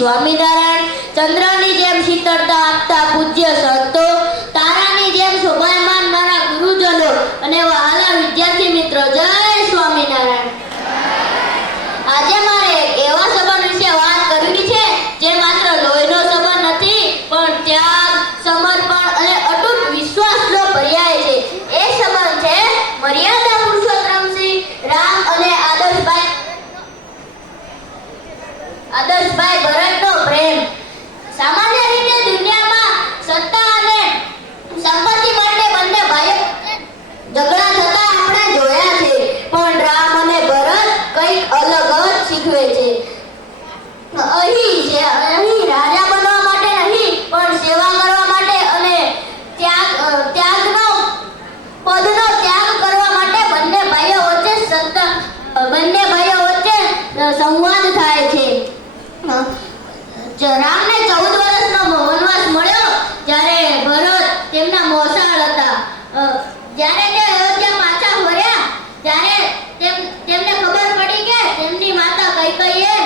સ્વામિનારાયણ, ચંદ્રની જેમ શીતળતા આપતા પૂજ્ય સંતો, તારાની જેમ શોભાયમાન મારા ગુરુજનો અને વહાલા વિદ્યાર્થી મિત્રો, જય સ્વામિનારાયણ. આજે મારે એવા સંબંધ વિશે વાત કરવી છે જે માત્ર લોહીનો સંબંધ નથી, પણ ત્યાગ, સમર્પણ અને અતૂટ વિશ્વાસનો પર્યાય છે. એ સંબંધ છે મર્યાદા પુરુષોત્તમસિંહ રામ અને આદર્શભાઈ ભરતનો પ્રેમ. સામાન્ય રીતે દુનિયામાં સત્તા અને સંપત્તિ માટે બંને ભાઈઓ ઝઘડા થતા આપણે જોયા છે, પણ રામ અને ભરત કંઈક અલગ જ શીખવે છે. અહીં રાજા બનવા માટે નહીં, પણ સેવા કરવા માટે અને પદનો ત્યાગ કરવા માટે બંને ભાઈઓ વચ્ચે સંવાદ થાય છે. રામને 14 વર્ષનો વનવાસ મળ્યો જ્યારે ભરત તેમના મોસાળ હતા. જ્યારે તે અયોધ્યા પાછા ફર્યા ત્યારે તેમને ખબર પડી કે તેમની માતા કૈકેયીએ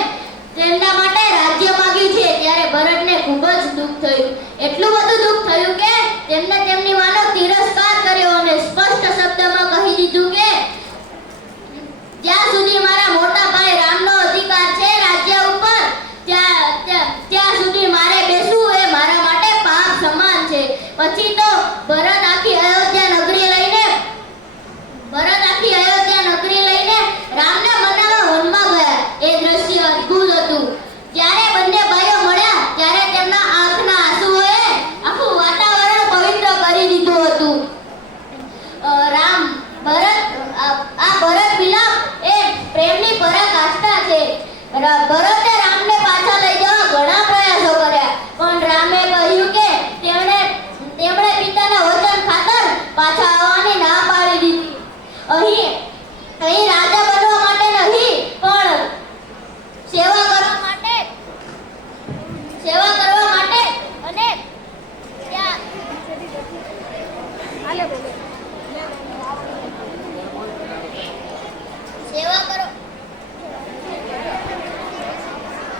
તેમના માટે રાજ્ય માંગ્યું છે. ત્યારે ભરતને ખૂબ જ દુઃખ થયું. એટલું બધું દુઃખ થયું કે તેમને તેમની માનો તિરસ્કાર કર્યો અને સ્પષ્ટ શબ્દમાં કહી દીધું કે જ્યાં સુધી મારા મોટા ભાઈ રામનો અધિકાર છે રાજ્ય ઉપર, ત્યાં સુધી મારે બેસવું એ મારા માટે પાપ સમાન છે. પછી તો ભરત આખી અયોધ્યા નગરી લઈને રામને મનાવવા વનમાં ગયા. એ દ્રશ્ય અદ્ભુત હતું. જ્યારે બંને ભાઈઓ મળ્યા ત્યારે તેમના આંખના આંસુઓએ આખું વાતાવરણ પવિત્ર કરી દીધું હતું. ભરત મિલાપ એ પ્રેમની પરાકાષ્ઠા છે. ભરતે રામને પાછા લઈ જવા ઘણા પ્રયાસો કર્યા, પણ રામે કહ્યું કે તેમણે પિતાના વચન ખાતર પાછા આવવાની ના પાડી દીધી. અહીં રાજા બનવા માટે નહીં, પણ સેવા કરવા માટે અને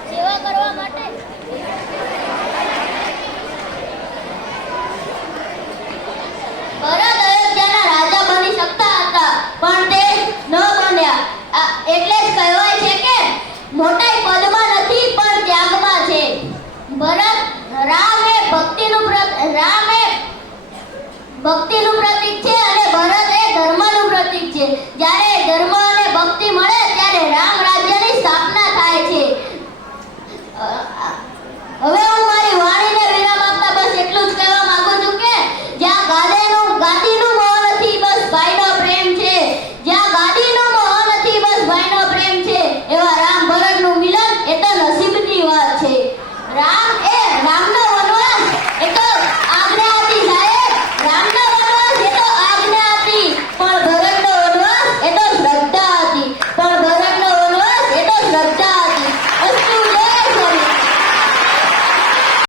સેવા કરવા માટે